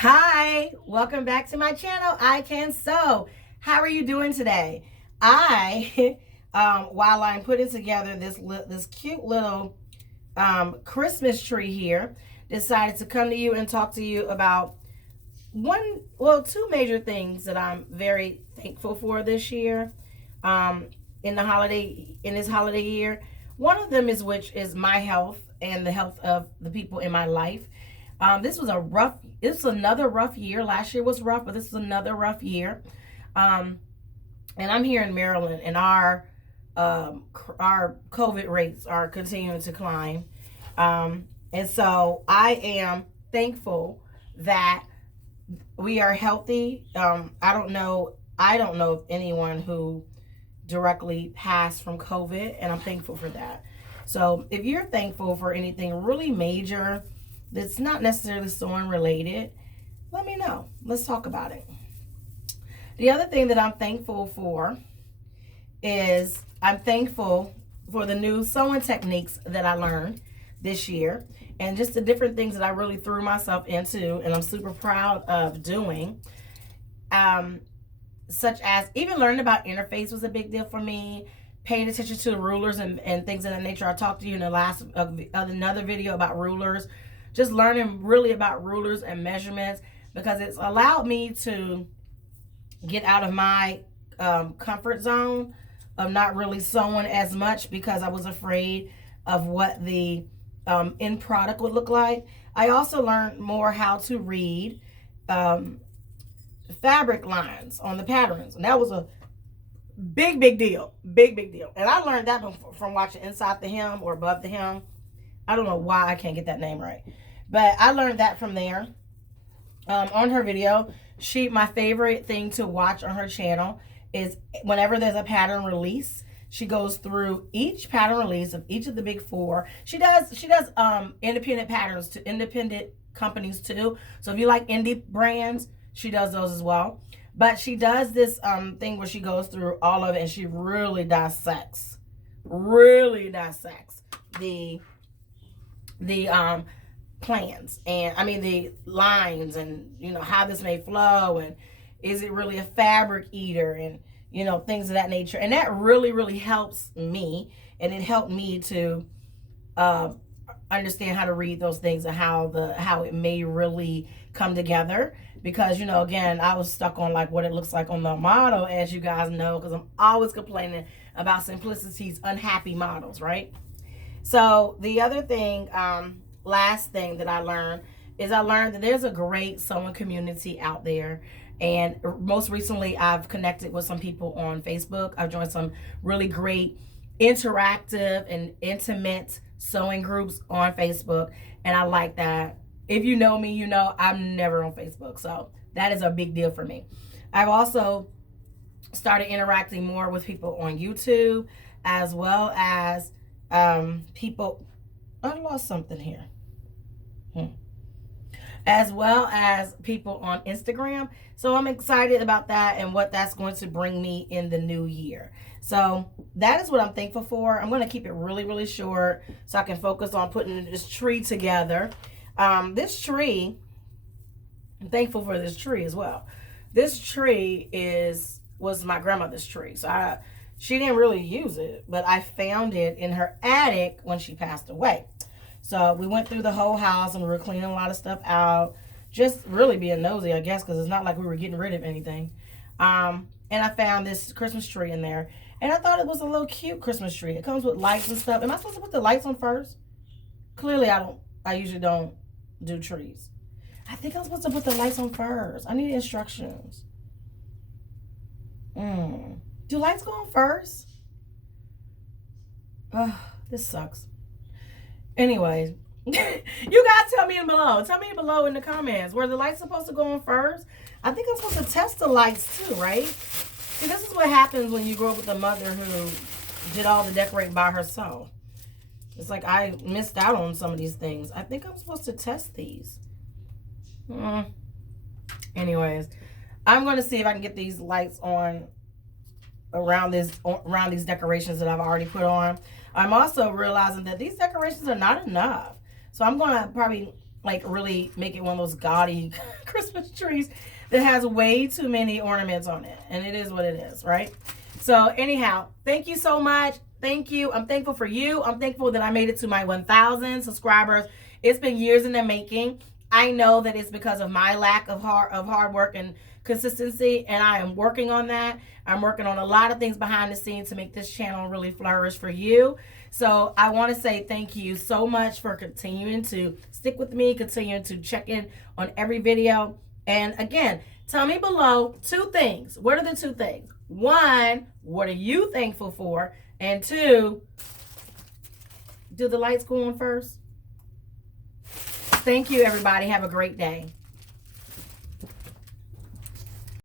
Hi, welcome back to my channel. I Can Sew. How are you doing today? I, while I'm putting together this cute little Christmas tree here, decided to come to you and talk to you about two major things that I'm very thankful for this year, in this holiday year. One of them is my health and the health of the people in my life. This was another rough year. Last year was rough, but this is another rough year. Um, and I'm here in Maryland, and our COVID rates are continuing to climb. And so I am thankful that we are healthy. I don't know of anyone who directly passed from COVID, and I'm thankful for that. So if you're thankful for anything really major that's not necessarily sewing related, let me know. Let's talk about it. The other thing that I'm thankful for is I'm thankful for the new sewing techniques that I learned this year and just the different things that I really threw myself into and I'm super proud of doing. Such as even learning about interface was a big deal for me. Paying attention to the rulers and things of that nature. I talked to you in the last another video about rulers. Just learning really about rulers and measurements because it's allowed me to get out of my comfort zone of not really sewing as much because I was afraid of what the end product would look like. I also learned more how to read fabric lines on the patterns, and that was a big deal. Big deal. And I learned that from watching Inside the Hem or Above the Hem. I don't know why I can't get that name right, but I learned that from there. On her video, my favorite thing to watch on her channel is whenever there's a pattern release, she goes through each pattern release of each of the big four. She does independent patterns to independent companies too. So if you like indie brands, she does those as well. But she does this thing where she goes through all of it and she really dissects the plans and the lines and how this may flow and is it really a fabric eater and things of that nature. And that really helps me, and it helped me to understand how to read those things and how it may really come together. Because again, I was stuck on like what it looks like on the model, as you guys know, because I'm always complaining about Simplicity's unhappy models, right? So the other thing, last thing that I learned that there's a great sewing community out there. And most recently, I've connected with some people on Facebook. I've joined some really great interactive and intimate sewing groups on Facebook, and I like that. If you know me, you know I'm never on Facebook, so that is a big deal for me. I've also started interacting more with people on YouTube, as well as people. I lost something here. As well as people on Instagram. So I'm excited about that and what that's going to bring me in the new year. So that is what I'm thankful for. I'm going to keep it really short so I can focus on putting this tree together. This tree, I'm thankful for this tree as well. This tree was my grandmother's tree. So she didn't really use it, but I found it in her attic when she passed away. So we went through the whole house and we were cleaning a lot of stuff out. Just really being nosy, I guess, because it's not like we were getting rid of anything. And I found this Christmas tree in there. And I thought it was a little cute Christmas tree. It comes with lights and stuff. Am I supposed to put the lights on first? Clearly I don't. I usually don't do trees. I think I'm supposed to put the lights on first. I need instructions. Do lights go on first? Oh, this sucks. Anyways, you guys tell me below. Tell me below in the comments. Were the lights supposed to go on first? I think I'm supposed to test the lights too, right? See, this is what happens when you grow up with a mother who did all the decorating by herself. It's like I missed out on some of these things. I think I'm supposed to test these. Anyways, I'm going to see if I can get these lights on around these decorations that I've already put on. I'm also realizing that these decorations are not enough. So I'm going to probably like really make it one of those gaudy Christmas trees that has way too many ornaments on it. And it is what it is, right? So anyhow, thank you so much. Thank you. I'm thankful for you. I'm thankful that I made it to my 1,000 subscribers. It's been years in the making. I know that it's because of my lack of hard work and consistency, and I am working on that. I'm working on a lot of things behind the scenes to make this channel really flourish for you. So I want to say thank you so much for continuing to stick with me, continuing to check in on every video. And again, tell me below 2 things. What are the 2 things? 1, what are you thankful for? And 2, do the lights go on first? Thank you, everybody. Have a great day.